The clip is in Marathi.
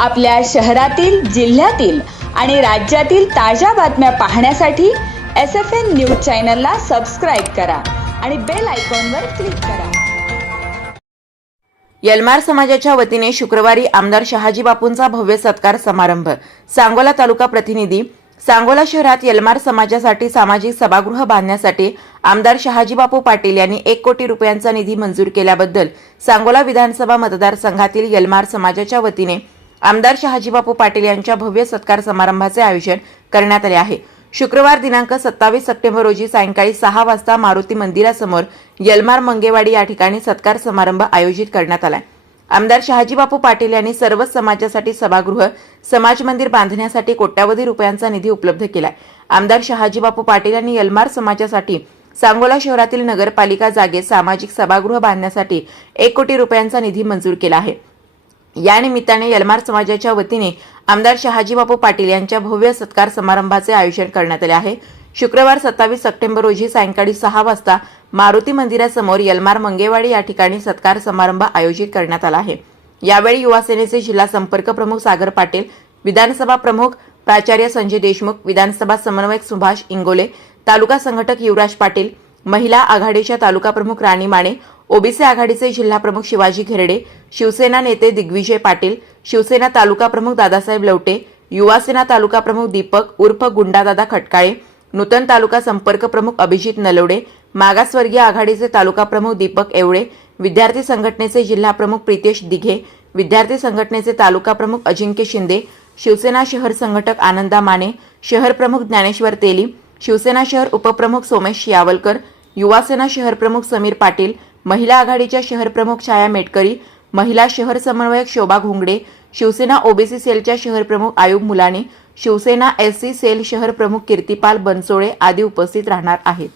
आपल्या शहरातील जिल्ह्यातील आणि राज्यातील ताज्या बातम्या पाहण्यासाठी एस एफ एन न्यूज चॅनलला सबस्क्राईब करा आणि बेल आयकॉनवर क्लिक करा. यलमार समाजाच्या वतीने शुक्रवारी आमदार शहाजी बापूंचा भव्य सत्कार समारंभ. सांगोला तालुका प्रतिनिधी सांगोला शहरात यलमार समाजासाठी सामाजिक सभागृह बांधण्यासाठी आमदार शहाजी बापू पाटील यांनी एक कोटी रुपयांचा निधी मंजूर केल्याबद्दल सांगोला विधानसभा मतदारसंघातील यलमार समाजाच्या वतीने आमदार शहाजीबापू पाटील यांच्या भव्य सत्कार समारंभाचे आयोजन करण्यात आले आहे. शुक्रवार दिनांक सत्तावीस सप्टेंबर रोजी सायंकाळी सहा वाजता मारुती मंदिरासमोर यलमार मंगेवाडी या ठिकाणी सत्कार समारंभ आयोजित करण्यात आलाय. आमदार शहाजीबापू पाटील यांनी सर्वच समाजासाठी सभागृह समाज मंदिर बांधण्यासाठी कोट्यावधी रुपयांचा निधी उपलब्ध केलाय. आमदार शहाजीबापू पाटील यांनी यलमार समाजासाठी सांगोला शहरातील नगरपालिका जागेत सामाजिक सभागृह बांधण्यासाठी एक कोटी रुपयांचा निधी मंजूर केला आहे. या निमित्ताने यलमार समाजाच्या वतीने आमदार शहाजीबापू पाटील यांच्या भव्य सत्कार समारंभाचे आयोजन करण्यात आले आहे. शुक्रवार सत्तावीस सप्टेंबर रोजी सायंकाळी सहा वाजता मारुती मंदिरासमोर यलमार मंगेवाडी या ठिकाणी सत्कार समारंभ आयोजित करण्यात आला आहे. यावेळी युवा सेनेचे जिल्हा संपर्क प्रमुख सागर पाटील विधानसभा प्रमुख प्राचार्य संजय देशमुख विधानसभा समन्वयक सुभाष इंगोले तालुका संघटक युवराज पाटील महिला आघाडीच्या तालुका प्रमुख राणी माने ओबीसी आघाडीचे जिल्हा प्रमुख शिवाजी घेरडे शिवसेना नेते दिग्विजय पाटील शिवसेना तालुका प्रमुख दादासाहेब लवटे युवासेना तालुका प्रमुख दीपक उर्फ गुंडादादा खटकाळे नूतन तालुका संपर्क प्रमुख अभिजित नलवडे मागासवर्गीय आघाडीचे तालुका प्रमुख दीपक एवळे विद्यार्थी संघटनेचे जिल्हा प्रमुख प्रितेश दिघे विद्यार्थी संघटनेचे तालुका प्रमुख अजिंक्य शिंदे शिवसेना शहर संघटक आनंदा माने शहर प्रमुख ज्ञानेश्वर तेली शिवसेना शहर उपप्रमुख सोमेश यावलकर युवासेना शहर प्रमुख समीर पाटील महिला आघाडीच्या शहर प्रमुख छाया मेटकरी महिला शहर समन्वयक शोभा घोंगडे शिवसेना ओबीसी सेलच्या शहर प्रमुख आयुब मुलानी शिवसेना एससी सेल शहर प्रमुख कीर्तिपाल बनसोळे आदी उपस्थित राहणार आहेत.